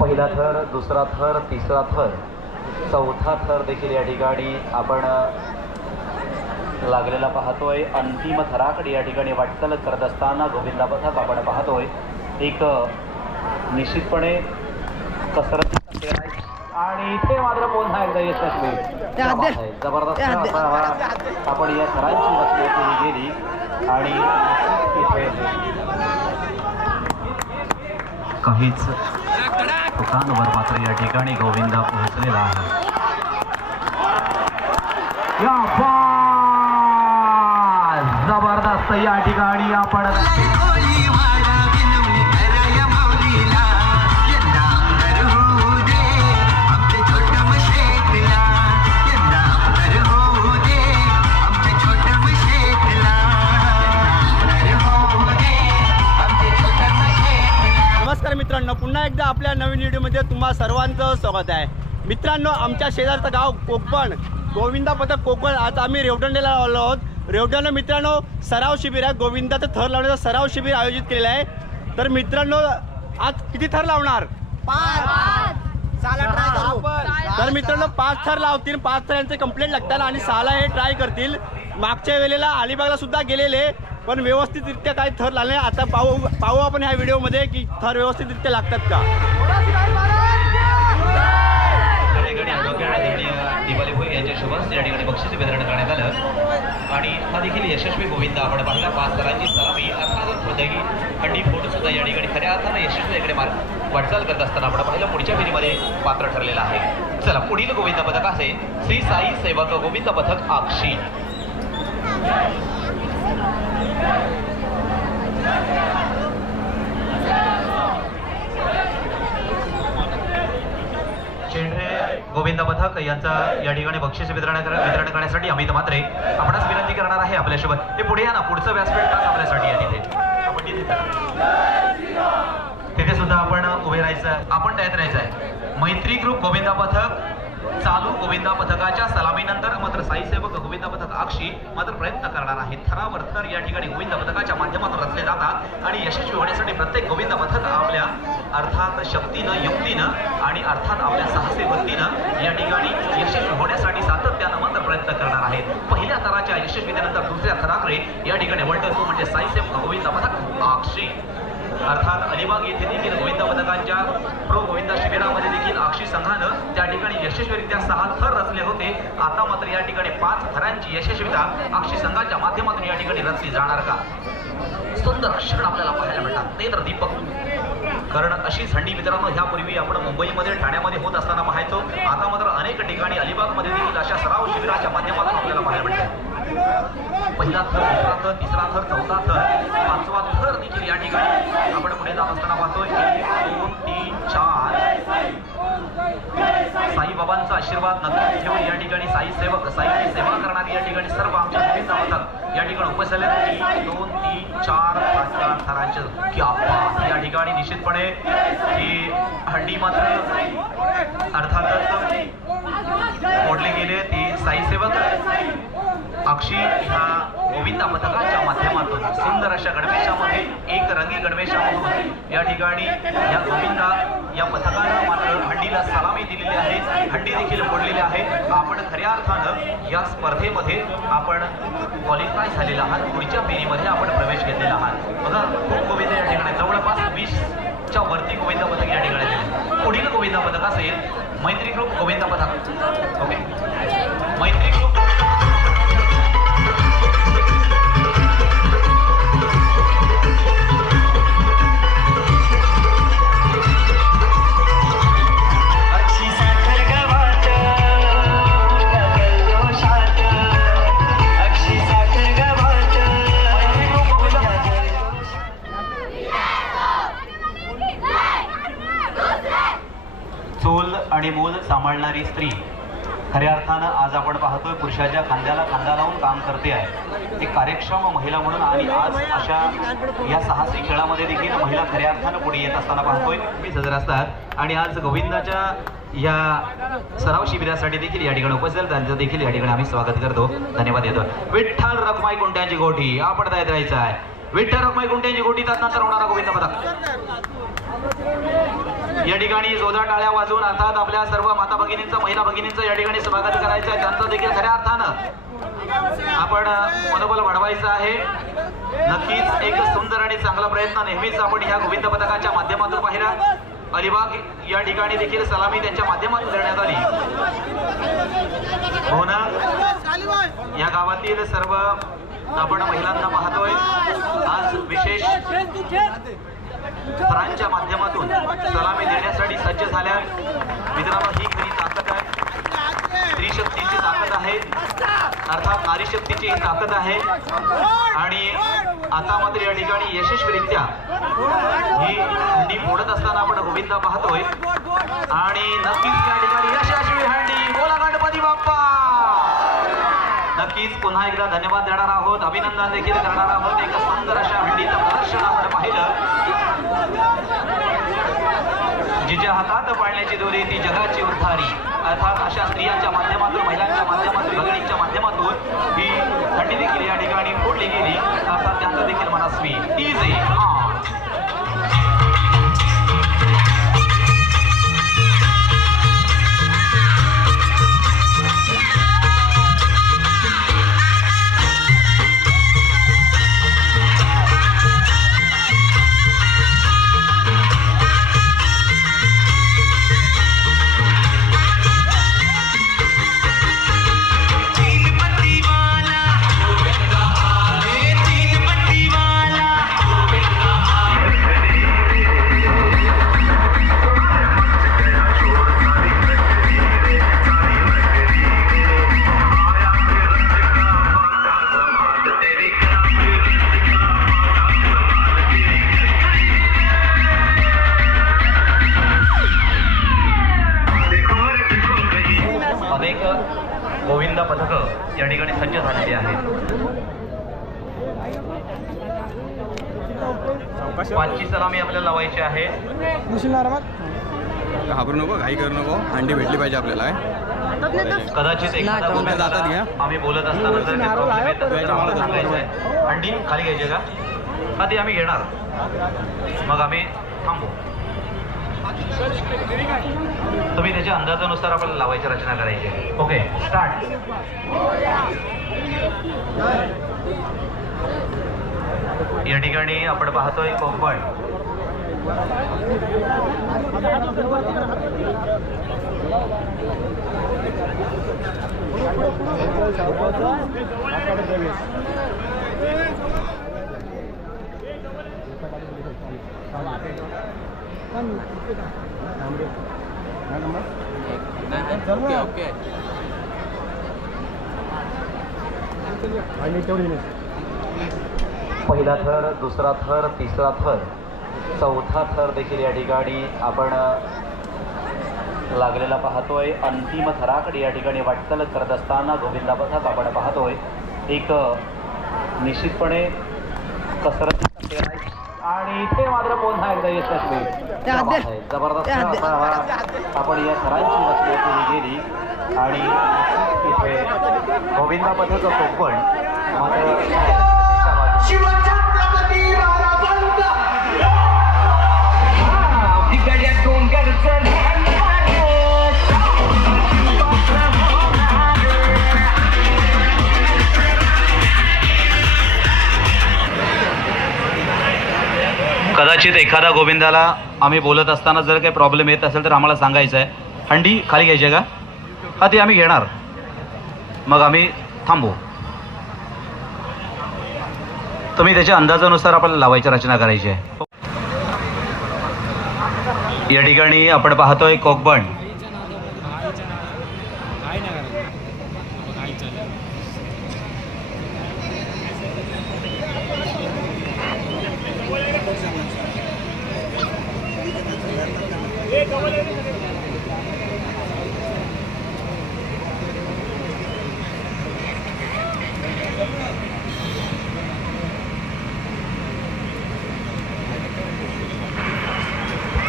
पहिला थर दुसरा थर तिसरा थर चौथा थर देखील या ठिकाणी आपण लागलेला पाहतोय. अंतिम थराकडे या ठिकाणी वाटचाल करत असताना गोविंदा पथक आपण पाहतोय. एक निश्चितपणे कसरत आणि ते मात्र पुन्हा एकदा यशस्वी. जबरदस्त असा आपण या थरांची रचना केली गेली आणि काहीच दुकानवर मात्र या ठिकाणी गोविंदा पोहोचलेला आहे! जबरदस्त या ठिकाणी आपण नमस्कार मित्रांनो पुन्हा एकदा आपल्या नवीन व्हिडिओमध्ये तुम्हा सर्वांचं स्वागत आहे. मित्रांनो आमच्या शेजारचं गाव कोकण गोविंदा पथक कोकण. आज आम्ही रेवटंडेला आलो आहोत. रेवदंड मित्रांनो सराव शिबिर आहे. गोविंदाचं थर लावण्याचं सराव शिबिर आयोजित केलेलं आहे. तर मित्रांनो आज किती थर लावणार? तर मित्रांनो पाच थर लावतील. पाच थरांचे कंप्लेंट लागतात आणि सहाला हे ट्राय करतील. मागच्या वेळेला अलिबागला सुद्धा गेलेले पण व्यवस्थितरित्या काही थर लागले नाही. आता पाहू पाहू आपण ह्या व्हिडिओमध्ये की थर व्यवस्थितरित्या लागतात का? दिवाळी भोई यांच्या या ठिकाणी बक्षीस वितरण करण्यात आलं. आणि हा देखील यशस्वी गोविंद आपण पाहिला पाच तरांची सलामी अर्थातच हृदयी खंडी फोड सुद्धा या ठिकाणी खऱ्या अर्थानं यशस्वी इकडे मार्ग वाटचाल करत असताना आपण पाहिलं पुढच्या फेरीमध्ये पात्र ठरलेलं आहे. चला पुढील गोविंद पथक आहे. श्री साई सेवक गोविंद पथक आक्षी. गोविंद यांचा या ठिकाणी बक्षीस वितरण वितरण करण्यासाठी अमित मात्रे आपणास विनंती करणार आहे आपल्यासोबत. ते पुढे या ना पुढचं व्यासपीठ तास आपल्यासाठी आहे तिथे. तिथे सुद्धा आपण उभे राहायचं आपण तयार राहायचं आहे. मैत्री ग्रुप गोविंदा पथक चालू गोविंदा पथकाच्या सलामीनंतर मात्र साईसेवक गोविंदा पथक आक्षी मात्र प्रयत्न करणार आहे थरावर थर या ठिकाणी गोविंदा पथकाच्या माध्यमातून रचले जातात आणि यशस्वी होण्यासाठी प्रत्येक गोविंदा पथक आपल्या अर्थात शक्तीनं युक्तीनं आणि अर्थात आपल्या साहसी वृत्तीनं या ठिकाणी यशस्वी होण्यासाठी सातत्यानं मात्र प्रयत्न करणार आहेत. पहिल्या थराच्या यशस्वीतेनंतर दुसऱ्या थराकडे या ठिकाणी वळतो तो म्हणजे साईसेवक गोविंदा पथक आक्षी. अर्थात अलिबाग येथे देखील गोविंदा पथकांच्या प्रो गोविंदा शिबिरामध्ये देखील आक्षी संघानं त्या ठिकाणी यशस्वीरित्या सहा थर रचले होते. आता मात्र या ठिकाणी पाच थरांची यशस्वीता आक्षी संघाच्या माध्यमातून या ठिकाणी रचली जाणार का? सुंदर क्षण आपल्याला पाहायला मिळतात. नेत्र दीपक. कारण अशी झंडी मित्रांनो ह्यापूर्वी आपण मुंबईमध्ये ठाण्यामध्ये होत असताना पाहायचो. आता मात्र अनेक ठिकाणी अलिबागमध्ये देखील अशा सराव शिबिराच्या माध्यमातून आपल्याला पाहायला मिळतात पहिला थर दुसरा थर तिसरा थर चौथा थर पाचवा थर देखील या ठिकाणी आपण पुढे जात असताना पाहतोय. एक दोन तीन चार. साईबाबांचा आशीर्वाद नक्कीच ठेवून या ठिकाणी साई सेवक साईची सेवा करणारी या ठिकाणी सर्व आमच्या गोविंद या ठिकाणी उपस्थित आहेत. एक दोन तीन चार पाच चार थरांचे क्या या ठिकाणी निश्चितपणे ही हंडी मात्र अर्थातच फोडले गेले ती साईसेवक अक्षी ह्या गोविंदा पथकाच्या माध्यमातून सुंदर अशा गणवेशामध्ये एक रंगी गणवेशामधून या ठिकाणी या गोविंदा या पथकानं मात्र हंडीला सलामी दिलेली आहे. हंडी देखील फोडलेली आहे. आपण खऱ्या अर्थानं या स्पर्धेमध्ये आपण क्वालिफाय झालेला आहात. पुढच्या फेरीमध्ये आपण प्रवेश घेतलेला आहात. बघा खूप गोविंद या ठिकाणी जवळपास वीसच्या वरती गोविंदा पथक या ठिकाणी पुढील गोविंदा पथक असेल मैत्री ग्रुप गोविंदा पथक ओके आणि स्त्री. खऱ्या अर्थानं आज आपण पाहतोय पुरुषाच्या खांद्याला खांदा लावून काम करते आहे. एक कार्यक्षम महिला म्हणून आणि आज अशा या साहसी खेळामध्ये देखील महिला खऱ्या अर्थानं पुढे येत असताना पाहतोय. मी सजर असतात. आणि आज गोविंदाच्या या सराव शिबिरासाठी देखील या ठिकाणी उपस्थित त्यांचं देखील या ठिकाणी आम्ही स्वागत करतो. धन्यवाद देतो. विठ्ठल रखमाई कुंट्यांची गोठी आपण दायत राहायचं आहे. विठ्ठल रखमाई कुंट्यांची गोठी त्यानंतर होणारा गोविंद पदक या ठिकाणी जोधा टाळ्या वाजवून अर्थात आपल्या सर्व माता भगिनींचं महिला भगिनींचं या ठिकाणी स्वागत करायचं आहे. त्यांचं देखील खऱ्या अर्थानं आपण मनोबल वाढवायचं आहे. नक्कीच एक सुंदर आणि चांगला प्रयत्न नेहमीच आपण ह्या गोविंद पथकाच्या माध्यमातून पाहिला. अलिबाग या ठिकाणी देखील सलामी त्यांच्या माध्यमातून देण्यात आली. हो ना? या गावातील सर्व आपण महिलांना पाहतोय. आज विशेष थरांच्या माध्यमातून सलामी देण्यासाठी सज्ज झाल्या मित्रांनो ही खरी ताकद आहे. स्त्रीशक्तीची ताकद आहे. अर्थात नारीशक्तीची ही ताकद आहे. आणि आता मात्र या ठिकाणी यशस्वीरित्या ही हंडी फोडत असताना आपण गोविंदा पाहतोय. आणि नक्कीच या ठिकाणी यशस्वी हंडी. बोला गणपती बाप्पा! नक्कीच पुन्हा एकदा धन्यवाद देणार आहोत. अभिनंदन देखील करणार आहोत. एका सुंदर अशा हंडीचं प्रदर्शन आपण पाहिलं. हातात पाळण्याची दोरी ती जगाची उद्धारी. अर्थात अशा स्त्रियांच्या माध्यमातून महिलांच्या माध्यमातून भगिनींच्या माध्यमातून ही थंडी देखील या ठिकाणी फोडली गेली. अर्थात त्यांचं देखील मनास्वी. इझी आहे झालेली आहेत पाचची सलामी आपल्याला लावायची आहे. घाबरू नको घाई करू नको. अंडी भेटली पाहिजे आपल्याला कदाचित एखादा जातात घ्या. आम्ही बोलत असताना जर आम्हाला सांगायचं आहे. अंडी खाली घ्यायची का? हा ती आम्ही घेणार. मग आम्ही थांबू. तुम्ही त्याच्या अंदाजानुसार आपल्याला लावायची रचना करायची आहे. ओके स्टार्ट या ठिकाणी आपण पाहतोय कोकण. Okay okay. पहिला थर दुसरा थर तिसरा थर. चौथा थर देखील या ठिकाणी आपण लागलेला पाहतोय. अंतिम थराकडे या ठिकाणी वाटचाल करत असताना गोविंदा पथक आपण पाहतोय. एक निश्चितपणे आहे. आणि ते मात्र पुन्हा एकदा यशस्वी. जबरदस्त असा हा आपण या थरांची रचना केली गेली. आणि इथे गोविंदा पथक कोकण कदाचित एखादा गोविंदाला आम्ही बोलत असताना जर काही प्रॉब्लेम येत असेल तर आम्हाला सांगायचं आहे हंडी खाली घ्यायची आहे का? हा ती आम्ही घेणार. मग आम्ही थांबू. तुम्ही त्याच्या अंदाजानुसार आपल्याला लावायची रचना करायची आहे. या ठिकाणी आपण पाहतोय कोकबण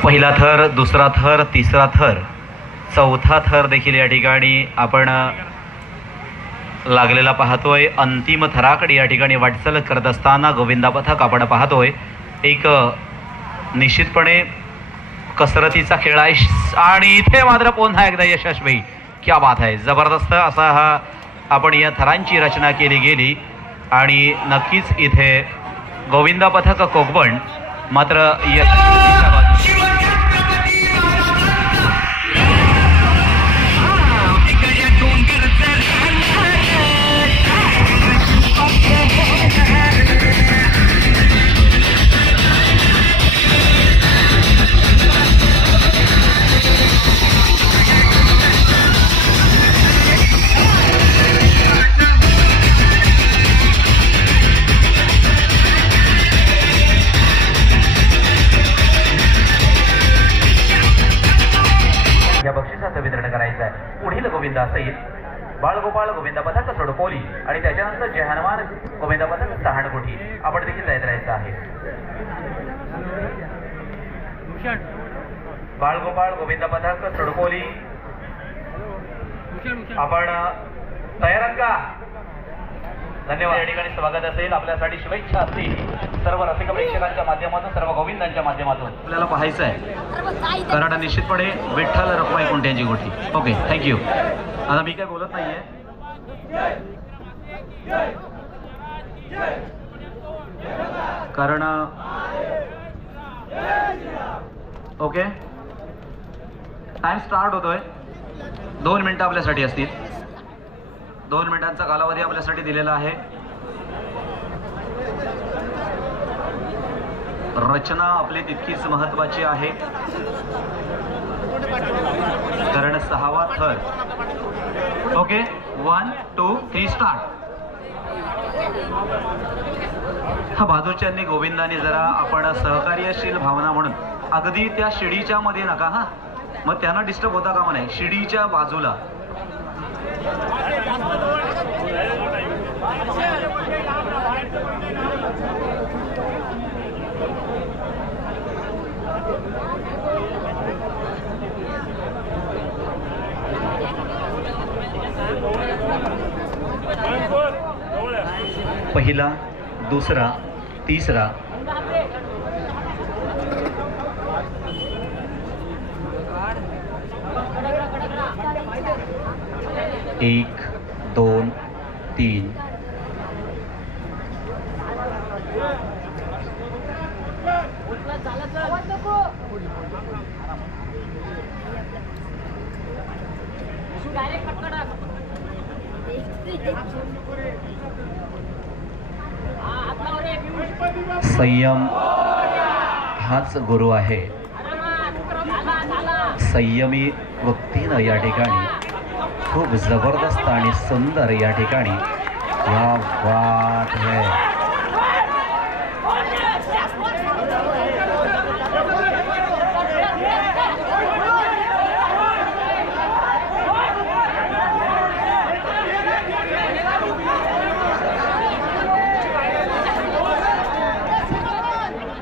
पहिला थर दुसरा थर तिसरा थर चौथा थर देखील या ठिकाणी आपण लागलेला पाहतोय. अंतिम थराकडे या ठिकाणी वाटचाल करत असताना गोविंदा पथक आपण पाहतोय. एक निश्चितपणे कसरतीचा खेळ आहे. आणि इथे मात्र पुन्हा एकदा यशस्वी. क्या बात आहे जबरदस्त असा हा आपण या थरांची रचना केली गेली. आणि नक्कीच इथे गोविंदा पथक कोकबण मात्र यशस्वीच्या आहे पुढील गोविंद असेल बाळगोपाळ गोविंद पथक सोडकोली आणि त्याच्यानंतर जय हनुमान गोविंद पथक सहाणकोठी आपण देखील तयार राहायचं आहे. बाळगोपाळ गोविंद पथक सोडकोली आपण तयार का? धन्यवाद. या ठिकाणी स्वागत असेल. आपल्यासाठी शुभेच्छा असतील. सर्व रसिक प्रेक्षकांच्या माध्यमातून सर्व गोविंदांच्या माध्यमातून. आपल्याला पाहायचं आहे. कराडा निश्चितपणे विठ्ठल रखमाई कोणत्यांची गोठी. ओके थँक्यू आता मी काय बोलत नाहीये. कारण ओके टाइम स्टार्ट होतोय. दोन मिनिटं आपल्यासाठी असतील. दोन मिनिटांचा कालावधी आपल्यासाठी दिलेला आहे. रचना आपली तितकीच महत्वाची आहे. कारण सहावा थर. Okay one two three start हा बाजूच्यांनी गोविंदाने जरा आपण सहकार्यशील भावना म्हणून अगदी त्या शिडीच्या मध्ये नका हा. मग त्यांना डिस्टर्ब होता का म्हणे? शिडीच्या बाजूला. पहिला दुसरा तिसरा एक दोन तीन. संयम हाच गुरु आहे. संयमी व्यक्तीनं या ठिकाणी खूप जबरदस्त आणि सुंदर या ठिकाणी. या है.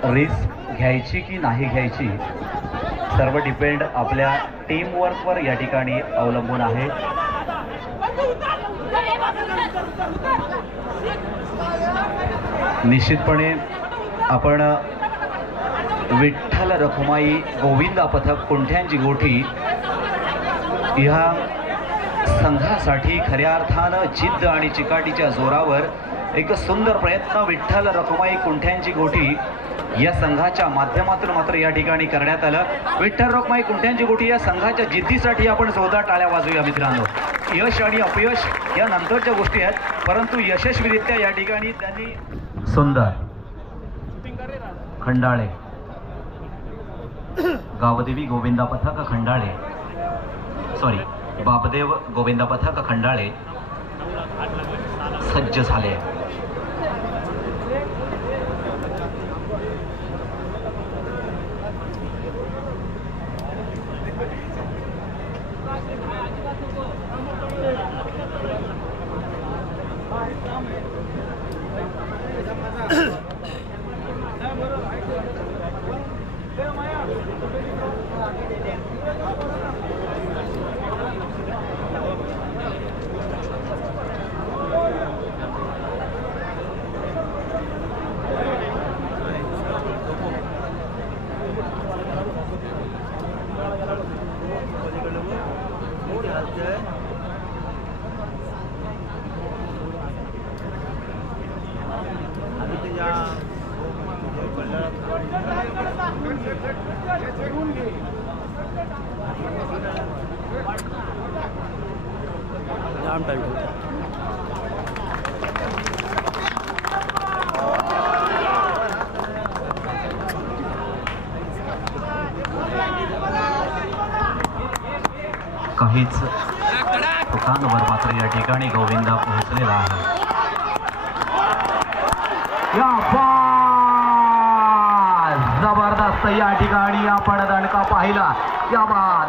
रिस्क घ्यायची की नाही घ्यायची सर्व डिपेंड आपल्या टीमवर्कवर या ठिकाणी अवलंबून आहे. निश्चितपणे आपण विठ्ठल रखुमाई गोविंदा पथक कुंठ्यांची गोठी ह्या संघासाठी खऱ्या अर्थानं जिद्द आणि चिकाटीच्या जोरावर एक सुंदर प्रयत्न विठ्ठल रखुमाई कुंठ्यांची गोठी या संघाच्या माध्यमातून मात्र या ठिकाणी करण्यात आलं. विठ्ठल रखुमाई कुंठ्यांची गोटी या संघाच्या जिद्दीसाठी आपण जोरदार टाळ्या वाजूया मित्रांनो. यश आणि अपयश या नंतरच्या गोष्टी आहेत परंतु यशस्वीरित्या या ठिकाणी त्यांनी सुंदर खंडाळे गावदेवी गोविंदा पथक खंडाळे सॉरी बाबदेव गोविंदा पथक खंडाळे सज्ज झाले. जाम टाइम काहीच दुकानवर मात्र या ठिकाणी गोविंदा पोहोचलेला आहे. या ठिकाणी आपण दणका पाहिला. या बाद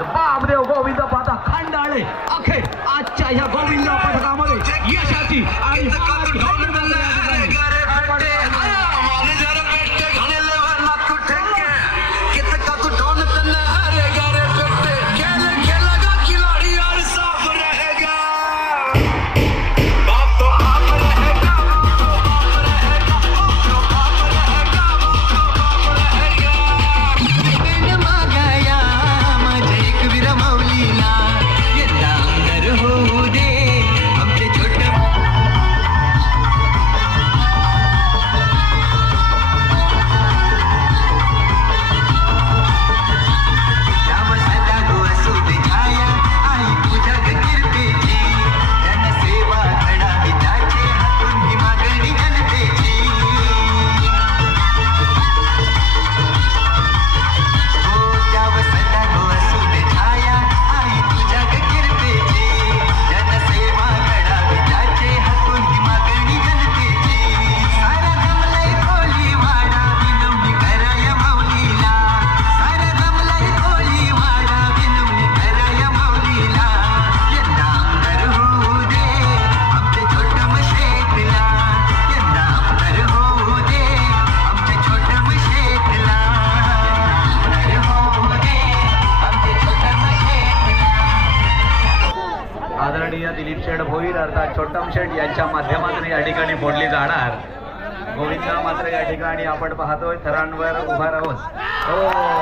छोटम शेठ यांच्या माध्यमातून या ठिकाणी फोडली जाणार. गोविंदा मात्र या ठिकाणी आपण पाहतोय थरांवर उभा राहून. हो.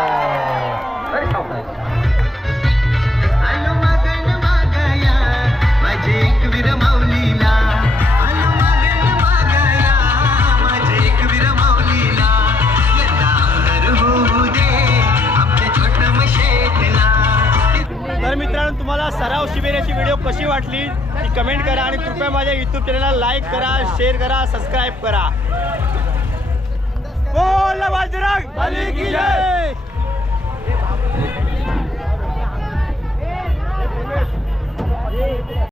मित्रांनो तुम्हाला सराव शिबिराची व्हिडिओ कशी वाटली ती कमेंट करा. कृपया माझ्या युट्यूब चॅनलला लाईक करा शेअर करा सबस्क्राईब करा. बोल बाजरंग